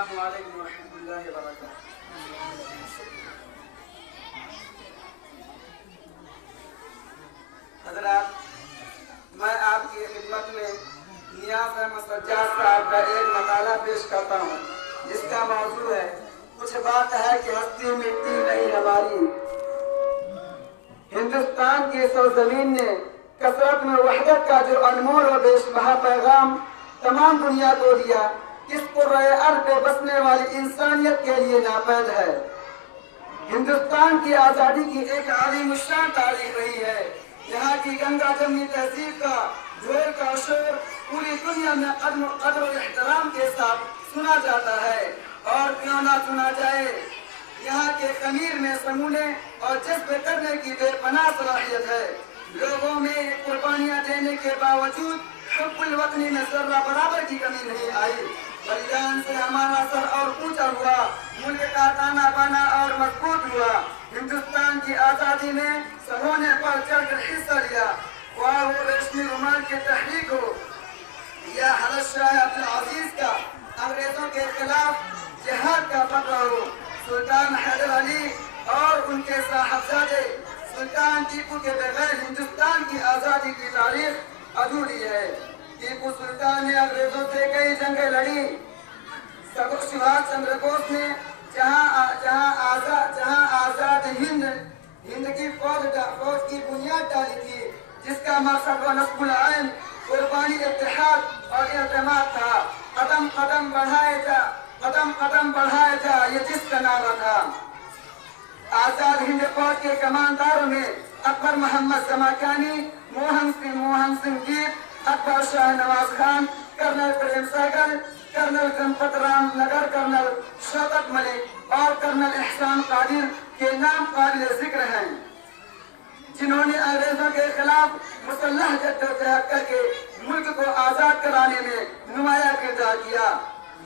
السلام علیکم ورحمۃ اللہ وبرکاتہ۔ حضرات، میں آپ کی خدمت میں نیاز احمد سجاد صاحب کا ایک مقالہ پیش کرتا ہوں، جس کا موضوع ہے کچھ بات ہے کہ ہستی مٹی نہیں ہماری۔ ہندوستان کی سرزمین نے کثرت میں وحدت کا جو انمول و بے شبہ پیغام تمام دنیا کو دیا، اس قرۂ ارض پہ بسنے والی انسانیت کے لیے ناپید ہے۔ ہندوستان کی آزادی کی ایک عظیم الشان تاریخ رہی ہے۔ یہاں کی گنگا جمنی تہذیب کا زور کا شور پوری دنیا میں قدر و احترام کے ساتھ سنا جاتا ہے، اور کیوں نہ سنا جائے۔ یہاں کے خمیر میں سمونے اور جذب کرنے کی بے پناہ صلاحیت ہے۔ لوگوں میں قربانیاں دینے کے باوجود حب الوطنی میں ذرہ برابر کی کمی نہیں آئی۔ بلیدان سے ہمارا سر اور اونچا ہوا، ملک کا تانا بانا اور مضبوط ہوا۔ ہندوستان کی آزادی میں سبوں نے بڑھ چڑھ کر حصہ لیا، خواہ وہ ریشمی رومال کی تحریک ہو یا حضرت شاہ عبدالعزیز کا انگریزوں کے خلاف جہاد کا فتویٰ ہو۔ سلطان حیدر علی اور ان کے صاحبزادے سلطان ٹیپو کے بغیر ہندوستان کی آزادی کی تاریخ ادھوری ہے۔ ٹیپو سلطان نے انگریزوں سے کئی جنگیں لڑی۔ سبھاش چندر بوس نے جہاں آزاد ہند کی فوج کی بنیاد ڈالی تھی، جس کا مقصد و نصب العین قربانی، اتحاد اور اعتماد تھا۔ قدم قدم بڑھائے جا یہ جس کا نعرہ تھا۔ آزاد ہند فوج کے کمانداروں میں اکبر محمد زماکانی، Mohan Singh Jeet, Akbar Shah Nawaz Khan, colonel Prem Sahgal, colonel Ganpat Ram Nagar, colonel Shaukat Malik اور کرنل احسان قادر کے نام قابل ذکر ہیں، جنہوں نے انگریزوں کے خلاف مسلح جدوجہد کر کے ملک کو آزاد کرانے میں نمایاں کردار کیا۔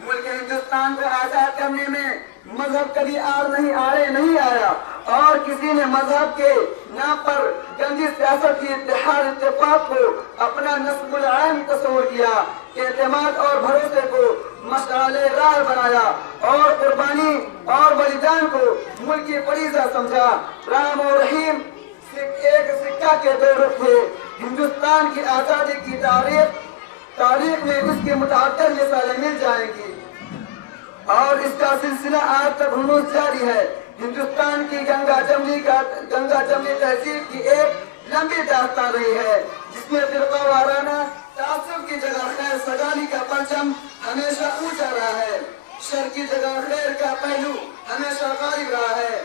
ملک ہندوستان کو آزاد کرنے میں مذہب کبھی آڑے نہیں آیا، اور کسی نے مذہب کے نام پر گندی سیاست کی اتحاد اتفاق کو اپنا نصب العین تصور کیا، اعتماد اور بھروسے کو مشعل راہ بنایا، اور قربانی اور بلیدان کو ملک کی فریضہ سمجھا۔ رام اور رحیم ایک سکہ کے دو رخ تھے۔ ہندوستان کی آزادی کی تاریخ میں اس کی متعدد مثالیں مل جائیں گی، اور اس کا سلسلہ آج تک ہنوز جاری ہے۔ ہندوستان کی گنگا جمنی تہذیب کی ایک لمبی داستان رہی ہے، جس میں فرقہ وارانہ تعصب کی جگہ خیر سگالی کا پرچم ہمیشہ اونچا رہا ہے۔ شر کی جگہ خیر کا پہلو ہمیشہ غالب رہا ہے۔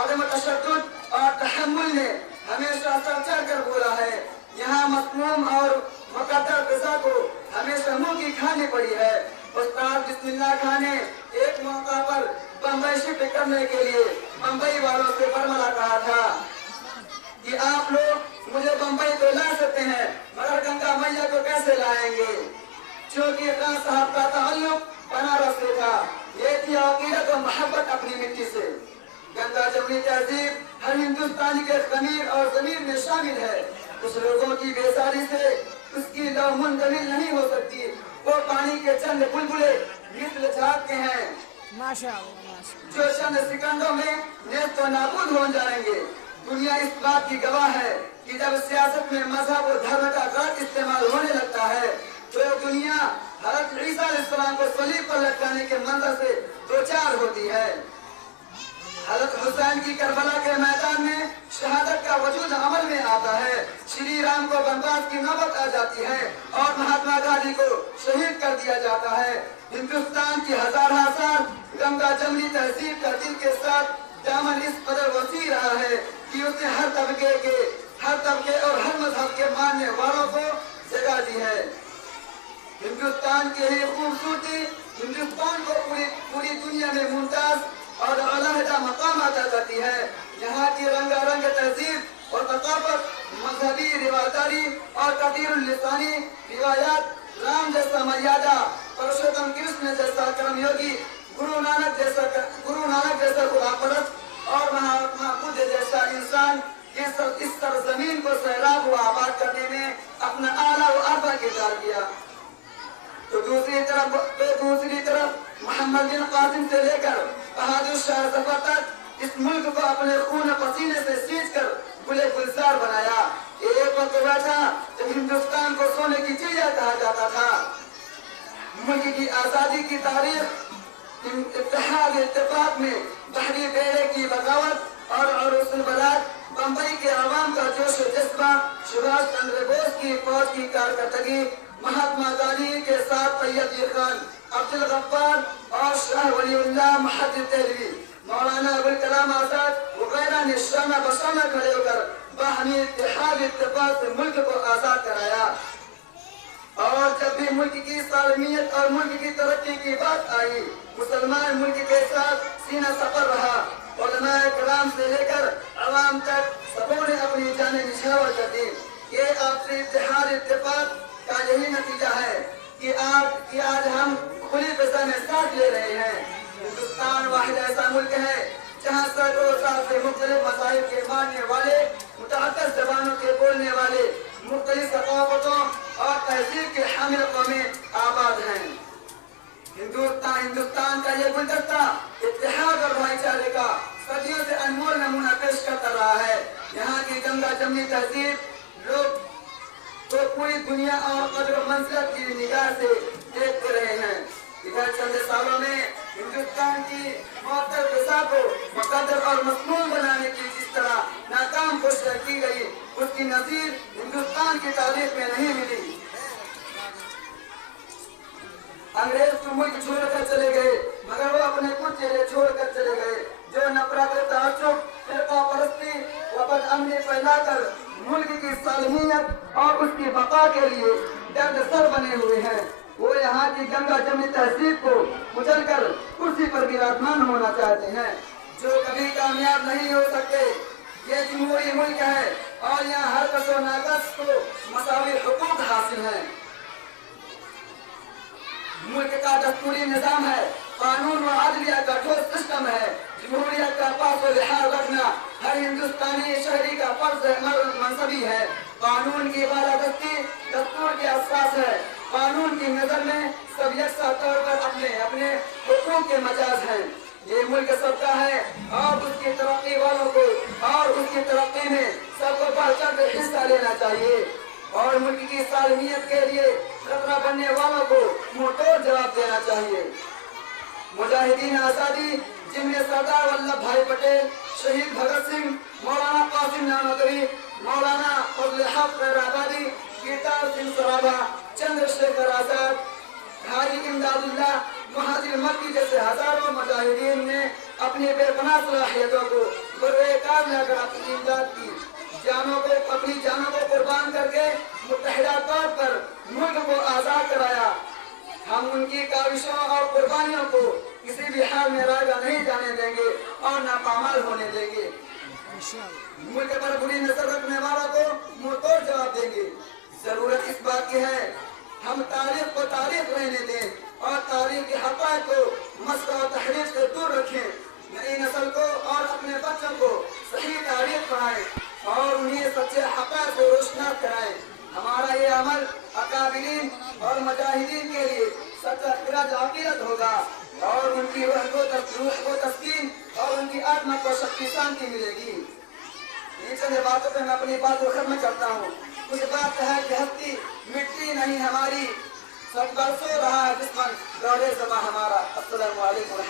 عدم تشدد اور تحمل نے ہمیشہ سر چڑھ کر بولا ہے۔ یہاں مسموم اور مقدر غذا کو ہمیشہ منہ کی کھانی پڑی ہے۔ استاد بسم اللہ خان نے ایک موقع پر بمبئی شفٹ کرنے کے لیے بمبئی والوں سے برملا کہا تھا کہ آپ لوگ مجھے بمبئی تو لا سکتے ہیں، مگر گنگا میاں کو کیسے لائیں گے؟ چونکہ خان صاحب کا تعلق بنارس سے تھا۔ یہ تھی عقیدت و محبت اپنی مٹی سے۔ گنگا جمنی تہذیب ہر ہندوستانی کے خمیر اور ضمیر میں شامل ہے۔ کچھ لوگوں کی بیزاری سے اس کی لو منتقل نہیں ہو سکتی۔ وہ پانی کے چند بلبلے مثل جھاگ کے ہیں جو چند سیکنڈوں میں نیست و نابود ہو جائیں گے۔ دنیا اس بات کی گواہ ہے کہ جب سیاست میں مذہب و دھرم کا غلط استعمال ہونے لگتا ہے تو دنیا حضرت عیسیٰ علیہ السلام کو صلیب پر لٹکانے کے منظر سے دوچار ہوتی ہے۔ حضرت حسین کی کربلا کے میدان میں شہادت کا وجود عمل میں آتا ہے۔ شری رام کو بنواس کی نوبت آ جاتی ہے اور مہاتما گاندھی کو شہید کر دیا جاتا ہے۔ ہندوستان کی ہزارہ سال گنگا جمنی تہذیب کا دل کے ساتھ دامن اس قدر وسیع رہا ہے کہ اسے ہر طبقے اور ہر مذہب کے ماننے والوں کو جگہ دی ہے۔ ہندوستان کی یہ خوبصورتی ہندوستان کو پوری دنیا میں ممتاز اور علیحدہ مقام عطا کرتی ہے۔ یہاں کی رنگا رنگ تہذیب اور ثقافت، مذہبی رواداری اور کثیر اللسانی روایات، رام جیسا مریادا، پرشوتم کرشن جیسا کرم یوگی، گرو نانک جیسا خدا پرست اور مہاتما بدھ جیسا انسان اس سرزمین کو سیراب و آباد کرنے میں اپنا اعلیٰ و اربا کردار کیا۔ تو دوسری طرف محمد بن قاسم سے لے کر بہادر شاہ ظفر تک اس ملک کو اپنے خون پسینے سے سینچ کر گلے گلزار بنایا۔ ایک وقت وہ تھا جب ہندوستان کو سونے کی چڑیا کہا جاتا تھا۔ ملک کی آزادی کی تاریخ اتحاد اتفاق میں بحری بیڑے کی بغاوت اور عروس البلاد بمبئی کے عوام کا جوش و جذبہ، سبھاش چندر بوس کی فوج کی کارکردگی، مہاتما گاندھی کے ساتھ طیب علی خان، عبد الغفار اور شاہ ولی اللہ محدث دہلوی، مولانا ابوالکلام آزاد وغیرہ نے شانہ بشانہ کھڑے ہو کر باہمی اتحاد اتفاق سے ملک کو آزاد کرایا۔ اور جب بھی ملک کی سالمیت اور ملک کی ترقی کی بات آئی، مسلمان ملک کے ساتھ سینہ سفر رہا۔ علماء کرام سے لے کر عوام تک سبوں نے اپنی جانیں نچھاور کر دی۔ یہ آپسی اتحاد اتفاق کا یہی نتیجہ ہے کہ آج ہم کھلی فضا میں ساتھ لے رہے ہیں۔ ہندوستان واحد ایسا ملک ہے جہاں سینکڑوں سال سے مختلف مذاہب کے ماننے والے، متعدد زبانوں کے بولنے والے، مختلف ثقافتوں اور تہذیب کے حامل قومیں آباد ہیں۔ ہندوستان کا یہ گلدستہ اتحاد اور بھائی چارے کا صدیوں سے انمول نمونہ پیش کرتا رہا ہے۔ یہاں کی گنگا جمنی تہذیب لوگ تو پوری دنیا اور قدر و منزلت کی نگاہ سے دیکھتے رہے ہیں۔ ادھر چند سالوں میں ہندوستان کی معطر فضا کو مقدر اور مصنوع بنانے کی جس طرح ناکام کوشش کی گئی، اس کی نظیر ہندوستان کی تاریخ میں نہیں ملی۔ انگریز تو ملک چھوڑ کر چلے گئے، مگر وہ اپنے کچھ چہرے چھوڑ کر چلے گئے جو نفرت، تعصب، فرقہ پرستی و بد امنی پھیلا کر ملک کی سالمیت اور اس کی بقا کے لیے درد سر بنے ہوئے ہیں۔ وہ یہاں کی گنگا جمنی تہذیب کو کچل کر کرسی پر وراجمان ہونا چاہتے ہیں، جو کبھی کامیاب نہیں ہو سکتے۔ یہ جمہوری ملک ہے اور یہاں ہر کس و ناقص کو مساوی حقوق حاصل ہیں۔ ملک کا دستوری نظام ہے، قانون و عدلیہ کا ٹھوس سسٹم ہے۔ جمہوریت کا پاس و لحاظ رکھنا ہر ہندوستانی شہری کا فرض منصبی ہے۔ قانون کی بالادستی دستور کے اساس ہے۔ قانون کی نظر میں سب یکساں طور پر اپنے اپنے حقوق کے مجاز ہیں۔ یہ ملک سب کا ہے اور اس کی ترقی والوں کو اور اس کی ترقی میں سب کو بڑھ چڑھ کر حصہ لینا چاہیے اور ملک کی سالمیت کے لیے خطرہ بننے والوں کو منہ توڑ جواب دینا چاہیے۔ مجاہدین آزادی جن میں سردار ولبھ بھائی پٹیل، شہید بھگت سنگھ، مولانا قاسم نانوتوی، مولانا فضل حق خیرآبادی، کرتار سنگھ سرابا، چندر شیکھر آزاد، حاجی امداد اللہ، مہاجر مکی جیسے ہزاروں مجاہدین نے اپنی بے پناہ صلاحیتوں کو بروئے کار لا کر اپنی امداد کی، اپنی جانوں کو قربان کر کے متحدہ طور پر ملک کو آزاد کرایا۔ ہم ان کی کاوشوں اور قربانیوں کو کسی بھی حال میں رائگاں نہیں جانے دیں گے اور ناپامال ہونے دیں گے۔ ملک پر بری نظر رکھنے والوں کو منہ توڑ جواب دیں گے۔ ضرورت اس بات کی ہے ہم تاریخ کو تاریخ رہنے دیں اور تاریخ کے حقائق کو مسخ و تحریف سے دور رکھیں۔ نئی نسل کو اور اپنے بچوں کو صحیح تاریخ پڑھائیں اور انہیں سچے حقائق سے روشناس کرائیں۔ ہمارا یہ عمل اکابرین اور مجاہدین کے لیے سچا خراج عقیدت ہوگا اور ان کی روح کو تسکین اور ان کی آتما کو شانتی ملے گی۔ یہ چند باتوں پہ میں اپنی بات کو ختم کرتا ہوں۔ کچھ بات ہے کہ ہستی مٹی نہیں ہماری، سب برسوں رہا ہے دشمن دورے زماں ہمارا۔ السلام علیکم۔